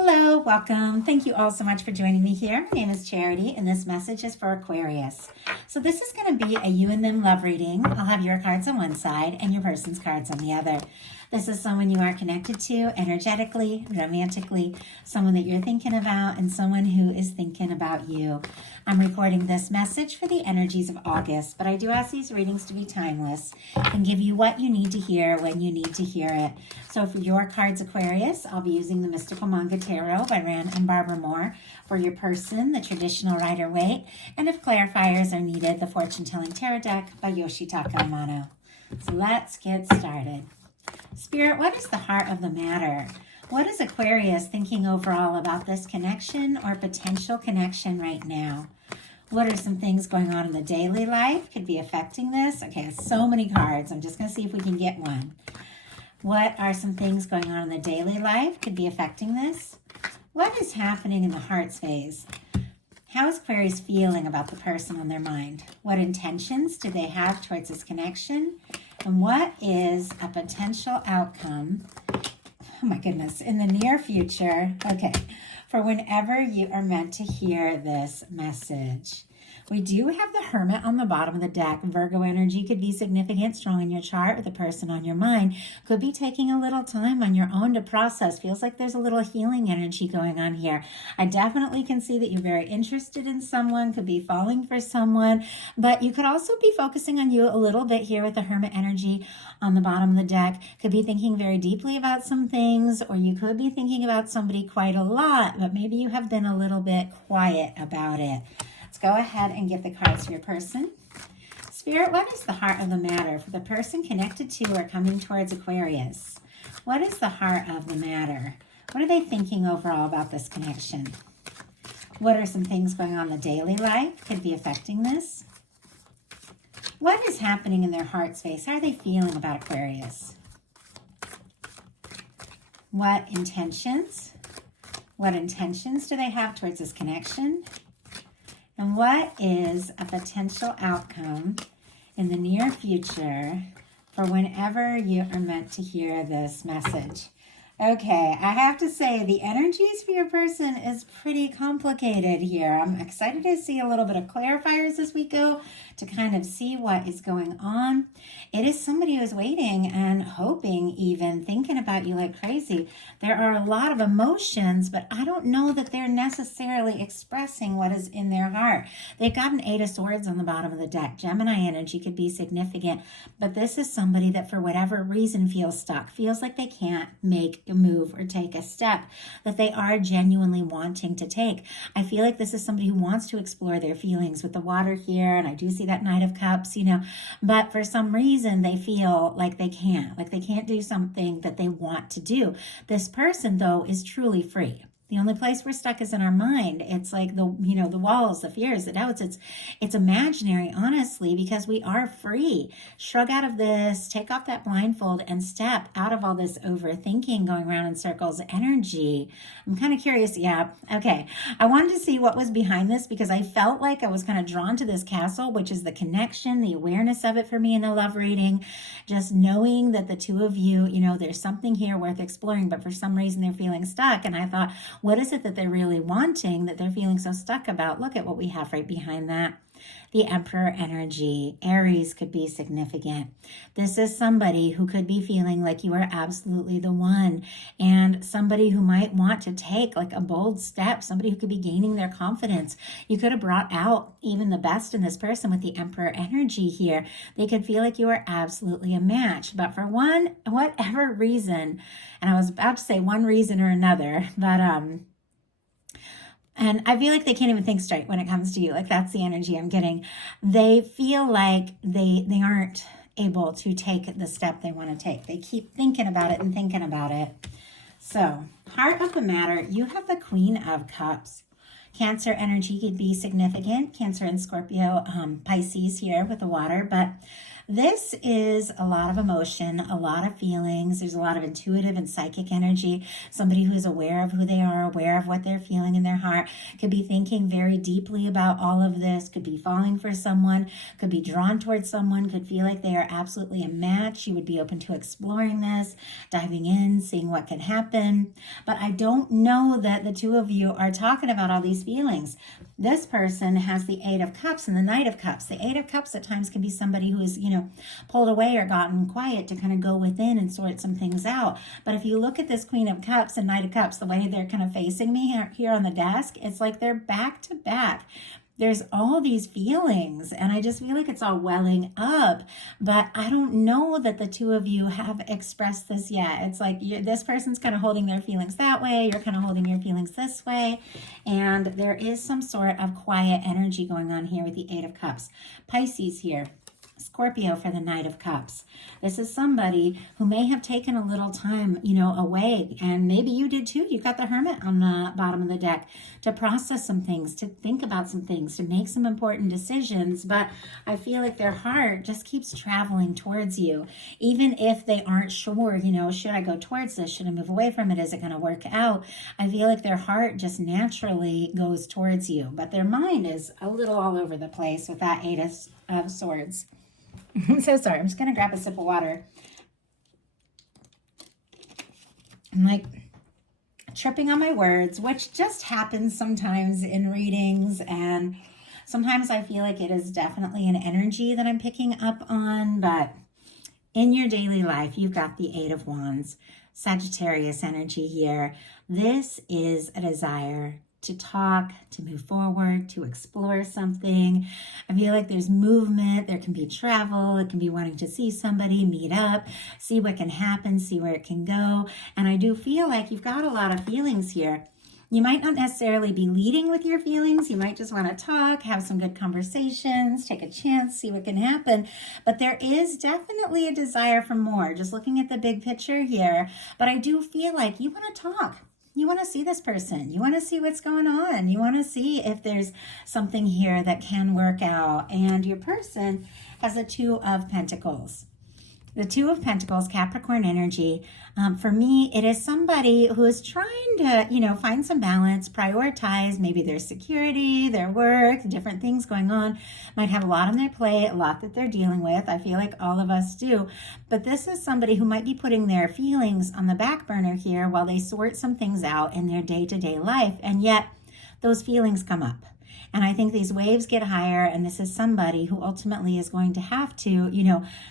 Hello, welcome. Thank you all so much for joining me here. My name is Charity, and this message is for Aquarius. So this is going to be a you and them love reading. I'll have your cards on one side and your person's cards on the other. This is someone you are connected to energetically, romantically, someone that you're thinking about, and someone who is thinking about you. I'm recording this message for the energies of August, but I do ask these readings to be timeless and give you what you need to hear when you need to hear it. So for your cards, Aquarius, I'll be using the Mystical Manga Tarot by Rand and Barbara Moore. For your person, the Traditional Rider-Waite. And if clarifiers are needed, the Fortune Telling Tarot Deck by Yoshitaka Amano. So let's get started. Spirit, what is the heart of the matter? What is Aquarius thinking overall about this connection or potential connection right now? What are some things going on in the daily life could be affecting this? Okay, so many cards. I'm just going to see if we can get one. What are some things going on in the daily life could be affecting this? What is happening in the heart space? How is Aquarius feeling about the person on their mind? What intentions do they have towards this connection? And what is a potential outcome, oh my goodness, in the near future, okay, for whenever you are meant to hear this message? We do have the Hermit on the bottom of the deck. Virgo energy could be significant, strong in your chart, or the person on your mind could be taking a little time on your own to process. Feels like there's a little healing energy going on here. I definitely can see that you're very interested in someone, could be falling for someone, but you could also be focusing on you a little bit here with the Hermit energy on the bottom of the deck. Could be thinking very deeply about some things, or you could be thinking about somebody quite a lot, but maybe you have been a little bit quiet about it. Let's go ahead and get the cards for your person. Spirit, what is the heart of the matter for the person connected to or coming towards Aquarius? What is the heart of the matter? What are they thinking overall about this connection? What are some things going on in the daily life could be affecting this? What is happening in their heart space? How are they feeling about Aquarius? What intentions do they have towards this connection? And what is a potential outcome in the near future for whenever you are meant to hear this message? Okay, I have to say the energies for your person is pretty complicated here. I'm excited to see a little bit of clarifiers as we go to kind of see what is going on. It is somebody who is waiting and hoping, even thinking about you like crazy. There are a lot of emotions, but I don't know that they're necessarily expressing what is in their heart. They've got an Eight of Swords on the bottom of the deck. Gemini energy could be significant, but this is somebody that for whatever reason feels stuck, feels like they can't make a move or take a step that they are genuinely wanting to take. I feel like this is somebody who wants to explore their feelings with the water here, and I do see that Knight of Cups, but for some reason they feel like they can't do something that they want to do. This person, though, is truly free. The only place we're stuck is in our mind. It's like the walls, the fears, the doubts. It's imaginary, honestly, because we are free. Shrug out of this, take off that blindfold, and step out of all this overthinking, going around in circles energy. I'm kind of curious. Yeah. Okay. I wanted to see what was behind this because I felt like I was kind of drawn to this castle, which is the connection, the awareness of it for me in the love reading. Just knowing that the two of you, there's something here worth exploring, but for some reason they're feeling stuck. And I thought, what is it that they're really wanting that they're feeling so stuck about? Look at what we have right behind that. The Emperor energy. Aries could be significant. This is somebody who could be feeling like you are absolutely the one, and somebody who might want to take like a bold step, somebody who could be gaining their confidence. You could have brought out even the best in this person with the Emperor energy here. They could feel like you are absolutely a match, but for whatever reason, and I was about to say one reason or another, but and I feel like they can't even think straight when it comes to you. Like that's the energy I'm getting. They feel like they aren't able to take the step they want to take. They keep thinking about it and thinking about it. So, heart of the matter, you have the Queen of Cups. Cancer energy could be significant. Cancer and Scorpio, Pisces here with the water, but This is a lot of emotion, a lot of feelings. There's a lot of intuitive and psychic energy. Somebody who is aware of who they are, aware of what they're feeling in their heart, could be thinking very deeply about all of this, could be falling for someone, could be drawn towards someone, could feel like they are absolutely a match. You would be open to exploring this, diving in, seeing what can happen. But I don't know that the two of you are talking about all these feelings. This person has the Eight of Cups and the Knight of Cups. The Eight of Cups at times can be somebody who is, pulled away or gotten quiet to kind of go within and sort some things out. But if you look at this Queen of Cups and Knight of Cups, the way they're kind of facing me here on the desk, it's like they're back to back. There's all these feelings, and I just feel like it's all welling up, but I don't know that the two of you have expressed this yet. It's like this person's kind of holding their feelings that way, you're kind of holding your feelings this way, and there is some sort of quiet energy going on here with the Eight of Cups. Pisces here. Scorpio for the Knight of Cups. This is somebody who may have taken a little time, away, and maybe you did too. You've got the Hermit on the bottom of the deck to process some things, to think about some things, to make some important decisions, but I feel like their heart just keeps traveling towards you, even if they aren't sure, should I go towards this? Should I move away from it? Is it going to work out? I feel like their heart just naturally goes towards you, but their mind is a little all over the place with that Eight of Swords. I'm so sorry. I'm just going to grab a sip of water. I'm like tripping on my words, which just happens sometimes in readings. And sometimes I feel like it is definitely an energy that I'm picking up on. But in your daily life, you've got the Eight of Wands, Sagittarius energy here. This is a desire to talk, to move forward, to explore something. I feel like there's movement, there can be travel, it can be wanting to see somebody, meet up, see what can happen, see where it can go. And I do feel like you've got a lot of feelings here. You might not necessarily be leading with your feelings. You might just want to talk, have some good conversations, take a chance, see what can happen. But there is definitely a desire for more, just looking at the big picture here. But I do feel like you want to talk. You want to see this person. You want to see what's going on. You want to see if there's something here that can work out. And your person has a Two of Pentacles. The Two of Pentacles, Capricorn energy. For me, it is somebody who is trying to, find some balance, prioritize maybe their security, their work, different things going on. Might have a lot on their plate, a lot that they're dealing with. I feel like all of us do. But this is somebody who might be putting their feelings on the back burner here while they sort some things out in their day-to-day life. And yet those feelings come up. And I think these waves get higher, and this is somebody who ultimately is going to have to,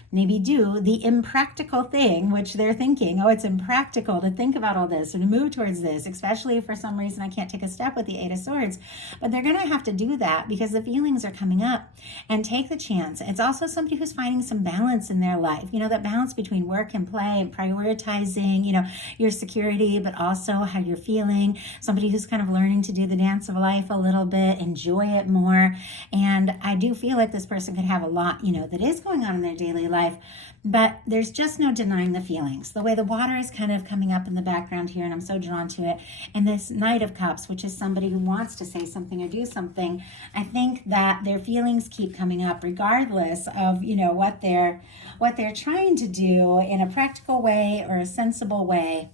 maybe do the impractical thing, which they're thinking, oh, it's impractical to think about all this or to move towards this, especially if for some reason I can't take a step with the Eight of Swords. But they're going to have to do that because the feelings are coming up, and take the chance. It's also somebody who's finding some balance in their life, that balance between work and play, and prioritizing, your security, but also how you're feeling. Somebody who's kind of learning to do the dance of life a little bit, enjoy it more. And I do feel like this person could have a lot, that is going on in their daily life, but there's just no denying the feelings. The way the water is kind of coming up in the background here, and I'm so drawn to it. And this Knight of Cups, which is somebody who wants to say something or do something, I think that their feelings keep coming up regardless of, what they're trying to do in a practical way or a sensible way.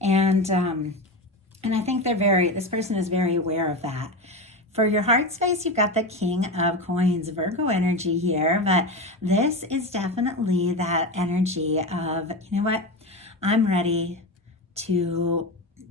And I think this person is very aware of that. For your heart space, you've got the King of Coins, Virgo energy here, but this is definitely that energy of, I'm ready to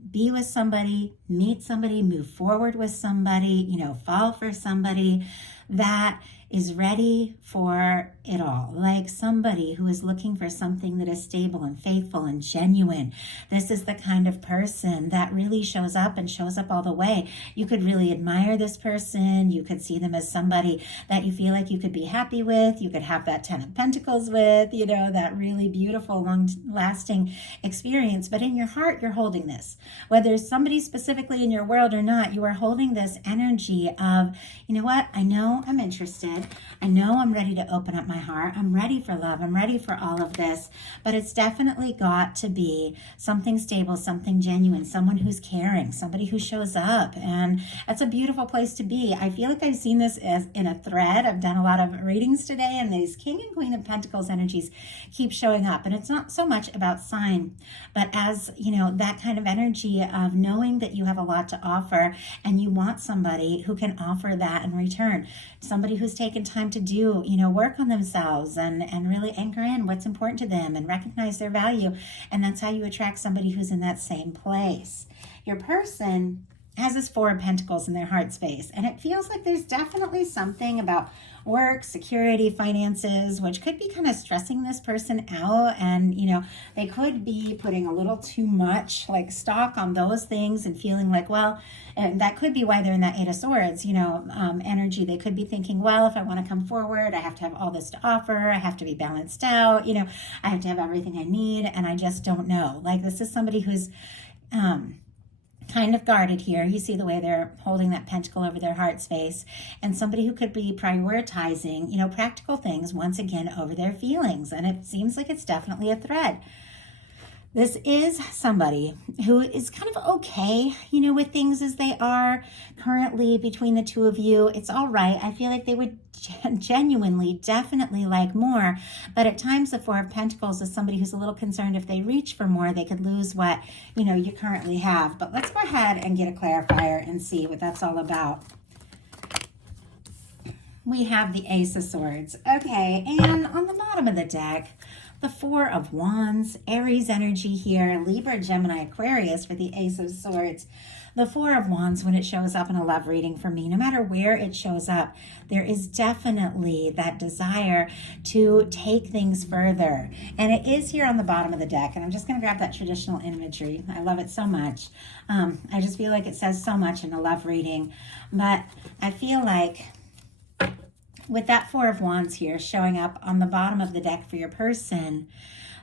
be with somebody, meet somebody, move forward with somebody, fall for somebody that is ready for it all. Like somebody who is looking for something that is stable and faithful and genuine. This is the kind of person that really shows up and shows up all the way. You could really admire this person. You could see them as somebody that you feel like you could be happy with. You could have that Ten of Pentacles with, that really beautiful, long-lasting experience. But in your heart, you're holding this. Whether it's somebody specifically in your world or not, you are holding this energy of, I know know I'm interested. I know I'm ready to open up my heart. I'm ready for love. I'm ready for all of this. But it's definitely got to be something stable, something genuine, someone who's caring, somebody who shows up. And that's a beautiful place to be. I feel like I've seen this as in a thread. I've done a lot of readings today, and these King and Queen of Pentacles energies keep showing up. And it's not so much about sign, but as, you know, that kind of energy of knowing that you have a lot to offer and you want somebody who can offer that in return. Somebody who's taken time to do, you know, work on themselves and really anchor in what's important to them and recognize their value. And that's how you attract somebody who's in that same place. Your person has this Four of Pentacles in their heart space, and it feels like there's definitely something about work, security, finances, which could be kind of stressing this person out. And, you know, they could be putting a little too much like stock on those things and feeling like, well, and that could be why they're in that Eight of Swords, you know, energy. They could be thinking, well, if I want to come forward, I have to have all this to offer. I have to be balanced out. You know, I have to have everything I need. And I just don't know. Like, this is somebody who's, kind of guarded here. You see the way they're holding that pentacle over their heart space, and somebody who could be prioritizing, you know, practical things once again over their feelings. And it seems like it's definitely a thread. This is somebody who is kind of okay, you know, with things as they are currently between the two of you. It's all right. I feel like they would genuinely, definitely like more. But at times, the Four of Pentacles is somebody who's a little concerned if they reach for more, they could lose what, you know, you currently have. But let's go ahead and get a clarifier and see what that's all about. We have the Ace of Swords. Okay, and on the bottom of the deck, the Four of Wands, Aries energy here, Libra, Gemini, Aquarius for the Ace of Swords. The Four of Wands, when it shows up in a love reading for me, no matter where it shows up, there is definitely that desire to take things further. And it is here on the bottom of the deck. And I'm just going to grab that traditional imagery. I love it so much. I just feel like it says so much in a love reading. But I feel like with that Four of Wands here showing up on the bottom of the deck for your person,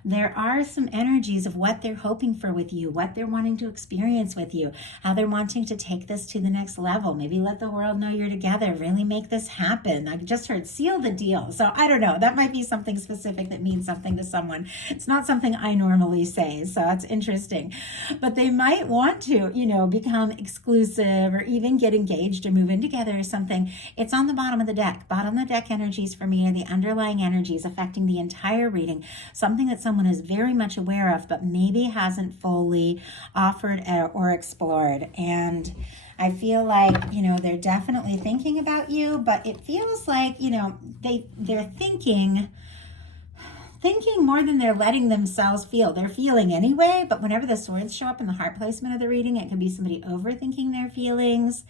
there are some energies of what they're hoping for with you, what they're wanting to experience with you, how they're wanting to take this to the next level. Maybe let the world know you're together, really make this happen. I just heard seal the deal. So I don't know, that might be something specific that means something to someone. It's not something I normally say, so it's interesting. But they might want to, you know, become exclusive or even get engaged or move in together or something. It's on the bottom of the deck. Bottom of the deck energies for me are the underlying energies affecting the entire reading, something that someone is very much aware of, but maybe hasn't fully offered or explored. And I feel like, you know, they're definitely thinking about you, but it feels like, you know, they're thinking more than they're letting themselves feel. They're feeling anyway, but whenever the swords show up in the heart placement of the reading, it can be somebody overthinking their feelings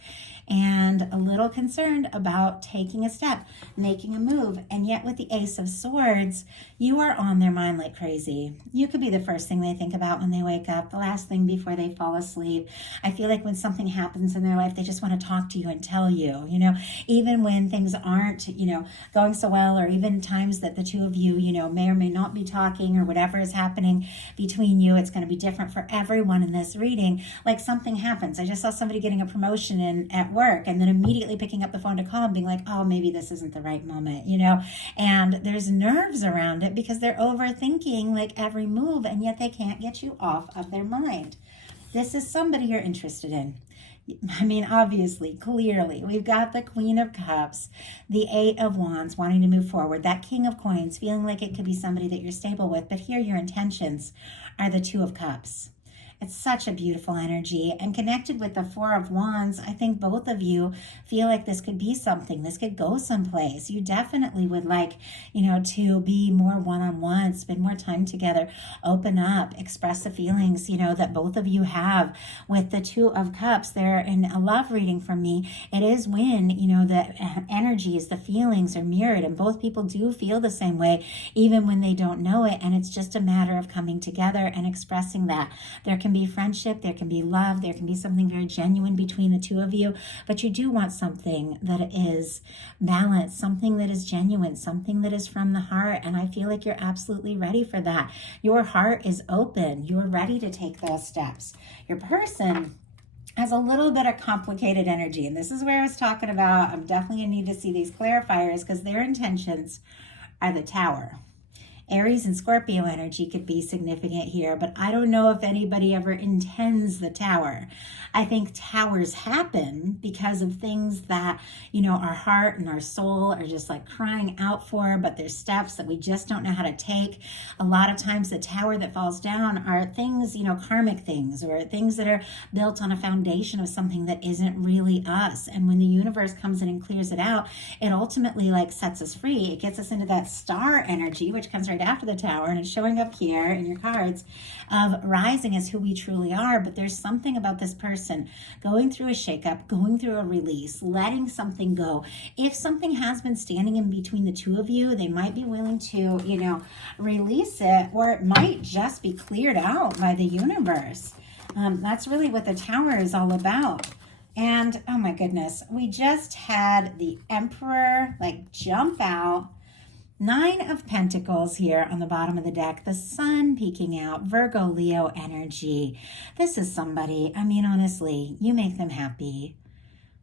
and a little concerned about taking a step, making a move. And yet with the Ace of Swords, you are on their mind like crazy. You could be the first thing they think about when they wake up, the last thing before they fall asleep. I feel like when something happens in their life, they just want to talk to you and tell you, you know, even when things aren't, you know, going so well, or even times that the two of you, you know, may or may not be talking, or whatever is happening between you. It's going to be different for everyone in this reading. Like, something happens. I just saw somebody getting a promotion at work, and then immediately picking up the phone to call and being like, oh, maybe this isn't the right moment, you know. And there's nerves around it because they're overthinking like every move, and yet they can't get you off of their mind. This is somebody you're interested in. I mean, obviously, clearly, we've got the Queen of Cups, the Eight of Wands, wanting to move forward, that King of Coins, feeling like it could be somebody that you're stable with. But here your intentions are the Two of Cups. It's such a beautiful energy. And connected with the Four of Wands, I think both of you feel like this could be something. This could go someplace. You definitely would like, you know, to be more one-on-one, spend more time together, open up, express the feelings, you know, that both of you have. With the Two of Cups, they're in a love reading from me. It is when, you know, the energies, the feelings are mirrored, and both people do feel the same way, even when they don't know it. And it's just a matter of coming together and expressing that. There can be friendship, there can be love, there can be something very genuine between the two of you, but you do want something that is balanced, something that is genuine, something that is from the heart. And I feel like you're absolutely ready for that. Your heart is open. You're ready to take those steps. Your person, has a little bit of complicated energy. And this is where I was talking about, I'm definitely going to need to see these clarifiers because their intentions are the Tower. Aries and Scorpio energy could be significant here, but I don't know if anybody ever intends the Tower. I think towers happen because of things that, our heart and our soul are just like crying out for, but there's steps that we just don't know how to take. A lot of times the tower that falls down are things, karmic things or things that are built on a foundation of something that isn't really us. And when the universe comes in and clears it out, it ultimately sets us free. It gets us into that star energy, which comes right after the Tower, and it's showing up here in your cards of rising as who we truly are. But there's something about this person going through a shakeup, going through a release, letting something go. If something has been standing in between the two of you, they might be willing to, release it, or it might just be cleared out by the universe. That's really what the Tower is all about. And oh my goodness, we just had the Emperor jump out. 9 of Pentacles here on the bottom of the deck. The Sun peeking out. Virgo, Leo energy. This is somebody, honestly, you make them happy.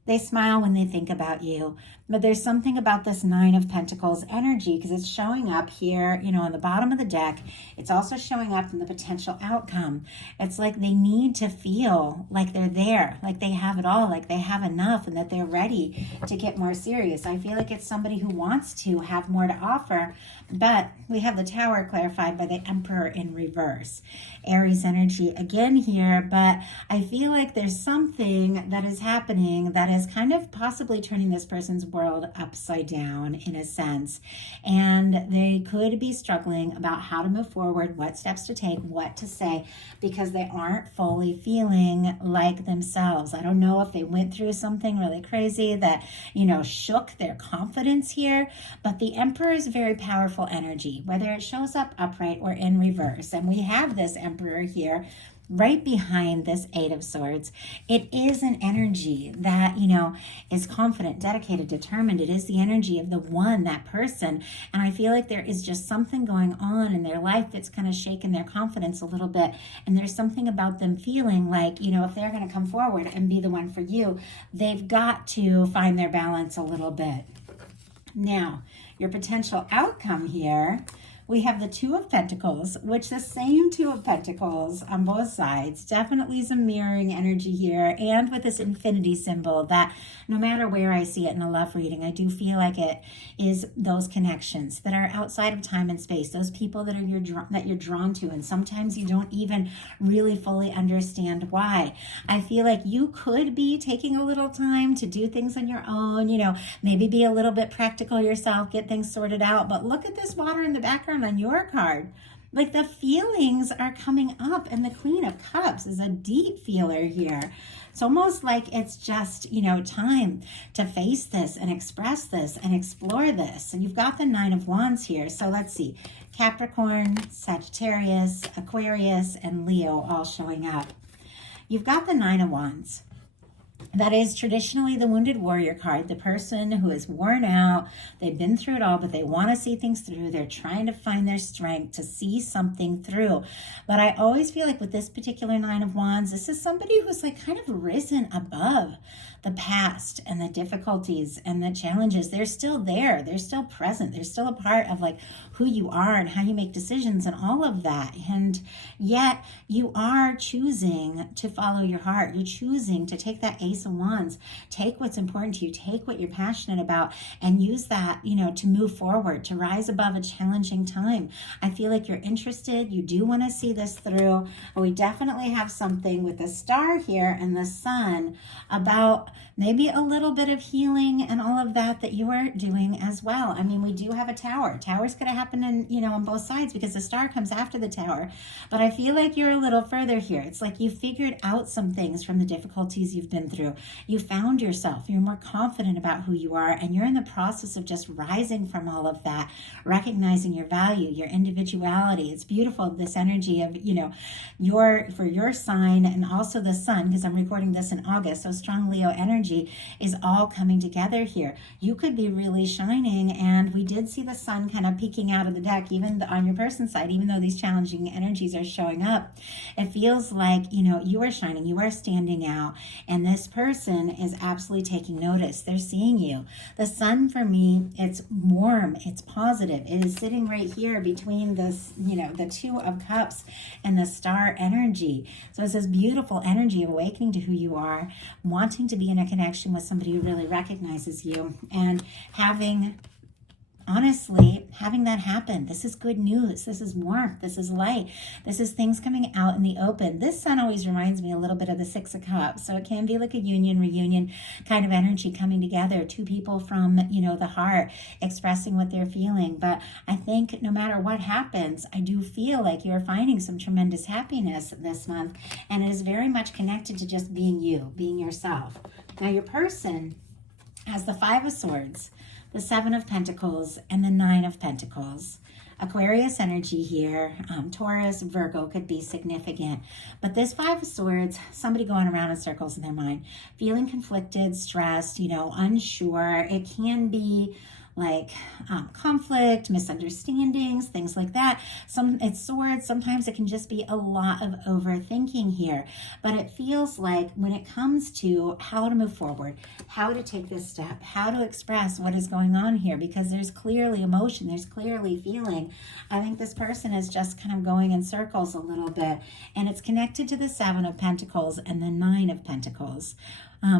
They smile when they think about you. But there's something about this 9 of Pentacles energy because it's showing up here, on the bottom of the deck. It's also showing up in the potential outcome. It's like they need to feel like they're there, like they have it all, like they have enough, and that they're ready to get more serious. I feel like it's somebody who wants to have more to offer, but we have the Tower clarified by the Emperor in reverse. Aries energy again here, but I feel like there's something that is happening that is kind of possibly turning this person's world upside down in a sense, and they could be struggling about how to move forward, what steps to take, what to say, because they aren't fully feeling like themselves. I don't know if they went through something really crazy that shook their confidence here, but the Emperor is very powerful energy, whether it shows up upright or in reverse. And we have this Emperor here right behind this 8 of Swords. It is an energy that, is confident, dedicated, determined. It is the energy of the one, that person. And I feel like there is just something going on in their life that's kind of shaken their confidence a little bit. And there's something about them feeling like, if they're going to come forward and be the one for you, they've got to find their balance a little bit. Now, your potential outcome here, we have the 2 of Pentacles, which the same 2 of Pentacles on both sides, definitely some mirroring energy here, and with this infinity symbol that no matter where I see it in a love reading, I do feel like it is those connections that are outside of time and space, those people that you're drawn to, and sometimes you don't even really fully understand why. I feel like you could be taking a little time to do things on your own, maybe be a little bit practical yourself, get things sorted out, but look at this water in the background on your card. Like the feelings are coming up, and the Queen of Cups is a deep feeler here. It's almost like it's just, time to face this and express this and explore this. And you've got the 9 of Wands here. So let's see. Capricorn, Sagittarius, Aquarius, and Leo all showing up. You've got the 9 of Wands. That is traditionally the Wounded Warrior card, the person who is worn out, they've been through it all, but they want to see things through. They're trying to find their strength to see something through. But I always feel like with this particular 9 of Wands, this is somebody who's kind of risen above the past and the difficulties and the challenges. They're still there. They're still present. They're still a part of who you are and how you make decisions and all of that. And yet you are choosing to follow your heart. You're choosing to take that Ace of Wands, take what's important to you, take what you're passionate about, and use that, to move forward, to rise above a challenging time. I feel like you're interested. You do want to see this through. We definitely have something with the Star here and the Sun about maybe a little bit of healing and all of that you are doing as well. I mean, we do have a Tower. Tower's going to happen on both sides because the Star comes after the Tower. But I feel like you're a little further here. It's like you figured out some things from the difficulties you've been through. You found yourself. You're more confident about who you are, and you're in the process of just rising from all of that, recognizing your value, your individuality. It's beautiful, this energy of, for your sign, and also the Sun, because I'm recording this in August, so strong Leo energy energy is all coming together here. You could be really shining, and we did see the sun kind of peeking out of the deck, even on your person's side, even though these challenging energies are showing up. It feels like, you are shining, you are standing out, and this person is absolutely taking notice. They're seeing you. The sun, for me, it's warm, it's positive. It is sitting right here between this, the Two of Cups and the star energy. So it's this beautiful energy of awakening to who you are, wanting to be in a connection with somebody who really recognizes you, and having that happen. This is good news. This is warmth. This is light. This is things coming out in the open. This sun always reminds me a little bit of the Six of Cups. So it can be like a reunion kind of energy coming together. Two people from, the heart expressing what they're feeling. But I think no matter what happens, I do feel like you're finding some tremendous happiness this month. And it is very much connected to just being you, being yourself. Now your person has the Five of Swords, the Seven of Pentacles, and the Nine of Pentacles. Aquarius energy here, Taurus, Virgo could be significant. But this Five of Swords, somebody going around in circles in their mind, feeling conflicted, stressed, unsure. It can be like conflict, misunderstandings, things like that. It's swords. Sometimes it can just be a lot of overthinking here. But it feels like when it comes to how to move forward, how to take this step, how to express what is going on here, because there's clearly emotion, there's clearly feeling. I think this person is just kind of going in circles a little bit. And it's connected to the Seven of Pentacles and the Nine of Pentacles.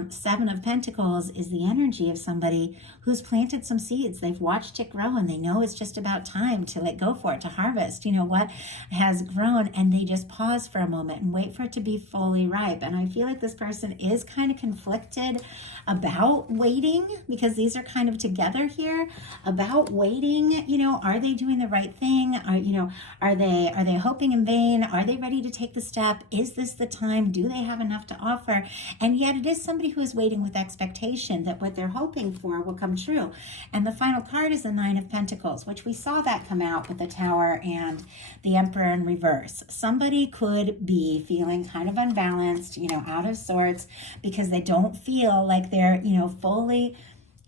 Seven of Pentacles is the energy of somebody who's planted some seeds. They've watched it grow, and they know it's just about time to go for it, to harvest, what has grown, and they just pause for a moment and wait for it to be fully ripe. And I feel like this person is kind of conflicted about waiting, because these are kind of together here, about waiting. Are they doing the right thing? Are they hoping in vain? Are they ready to take the step? Is this the time? Do they have enough to offer? And yet it is somebody who is waiting with expectation that what they're hoping for will come true. And the final card is the Nine of Pentacles, which we saw that come out with the Tower and the Emperor in reverse. Somebody could be feeling kind of unbalanced, out of sorts, because they don't feel like they're, fully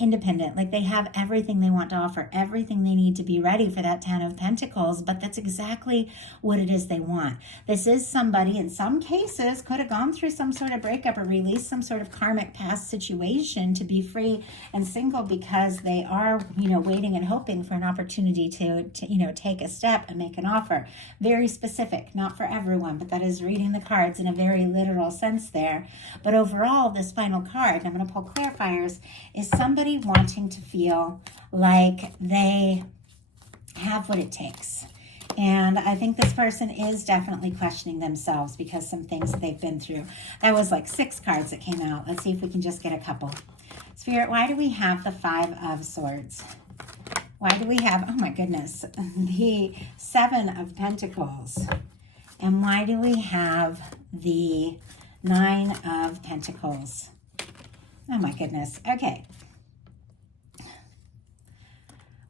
independent, like they have everything they want to offer, everything they need to be ready for that Ten of Pentacles, but that's exactly what it is they want. This is somebody, in some cases, could have gone through some sort of breakup or released some sort of karmic past situation to be free and single, because they are, waiting and hoping for an opportunity to take a step and make an offer. Very specific, not for everyone, but that is reading the cards in a very literal sense there. But overall, this final card, I'm going to pull clarifiers, is somebody wanting to feel like they have what it takes. And I think this person is definitely questioning themselves because some things that they've been through. That was like 6 cards that came out. Let's see if we can just get a couple. Spirit, why do we have the Five of Swords? Why do we have, oh my goodness, the Seven of Pentacles? And why do we have the Nine of Pentacles? Oh my goodness. Okay.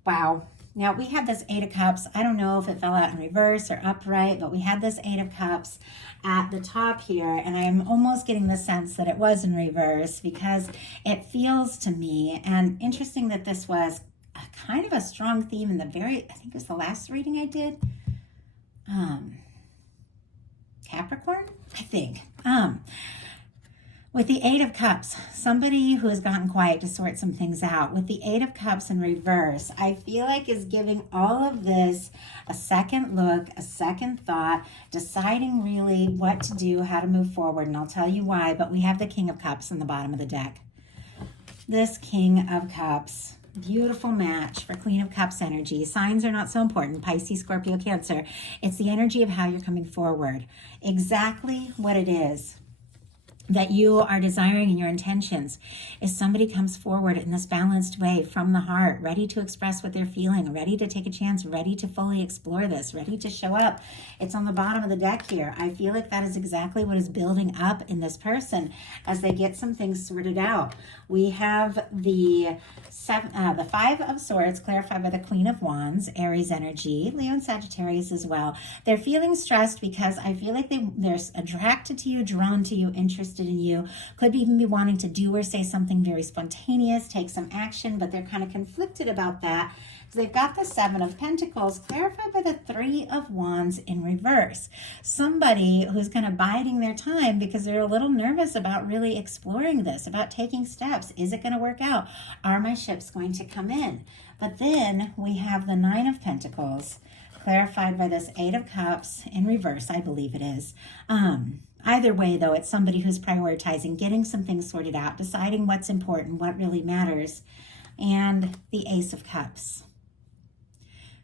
Wow. Now we have this Eight of Cups. I don't know if it fell out in reverse or upright, but we had this Eight of Cups at the top here, and I'm almost getting the sense that it was in reverse, because it feels to me, and interesting that this was kind of a strong theme in I think it was the last reading I did. Capricorn, I think. With the Eight of Cups, somebody who has gotten quiet to sort some things out. With the Eight of Cups in reverse, I feel like is giving all of this a second look, a second thought, deciding really what to do, how to move forward, and I'll tell you why. But we have the King of Cups in the bottom of the deck. This King of Cups, beautiful match for Queen of Cups energy. Signs are not so important. Pisces, Scorpio, Cancer. It's the energy of how you're coming forward. Exactly what it is that you are desiring in your intentions is somebody comes forward in this balanced way from the heart, ready to express what they're feeling, ready to take a chance, ready to fully explore this, ready to show up. It's on the bottom of the deck here. I feel like that is exactly what is building up in this person as they get some things sorted out. We have the Five of Swords, clarified by the Queen of Wands, Aries energy, Leo and Sagittarius as well. They're feeling stressed because I feel like they're attracted to you, drawn to you, interested interested in you, could even be wanting to do or say something very spontaneous, take some action, but they're kind of conflicted about that. So they've got the Seven of Pentacles clarified by the Three of Wands in reverse. Somebody who's kind of biding their time because they're a little nervous about really exploring this, about taking steps. Is it going to work out? Are my ships going to come in? But then we have the Nine of Pentacles clarified by this Eight of Cups in reverse, I believe it is. Either way, though, it's somebody who's prioritizing, getting some things sorted out, deciding what's important, what really matters. And the Ace of Cups.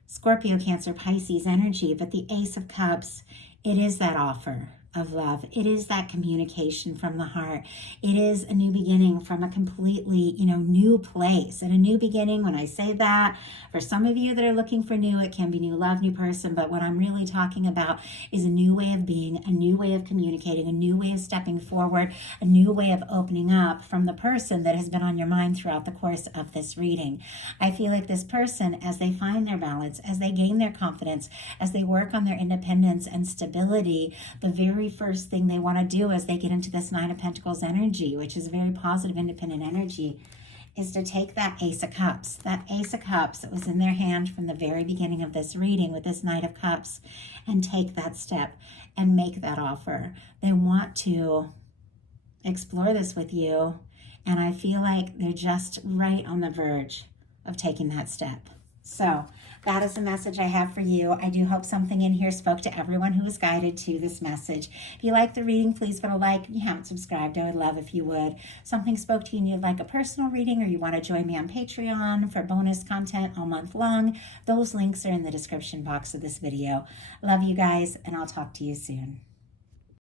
Scorpio, Cancer, Pisces energy, but the Ace of Cups, it is that offer of love. It is that communication from the heart. It is a new beginning from a completely, new place. And a new beginning, when I say that, for some of you that are looking for new, it can be new love, new person. But what I'm really talking about is a new way of being, a new way of communicating, a new way of stepping forward, a new way of opening up from the person that has been on your mind throughout the course of this reading. I feel like this person, as they find their balance, as they gain their confidence, as they work on their independence and stability, the very first thing they want to do as they get into this Nine of Pentacles energy, which is a very positive, independent energy, is to take that Ace of Cups, that that was in their hand from the very beginning of this reading with this Knight of Cups, and take that step and make that offer. They want to explore this with you, and I feel like they're just right on the verge of taking that step. So that is the message I have for you. I do hope something in here spoke to everyone who was guided to this message. If you like the reading, please put a like. If you haven't subscribed, I would love if you would. Something spoke to you and you'd like a personal reading, or you want to join me on Patreon for bonus content all month long, those links are in the description box of this video. Love you guys, and I'll talk to you soon.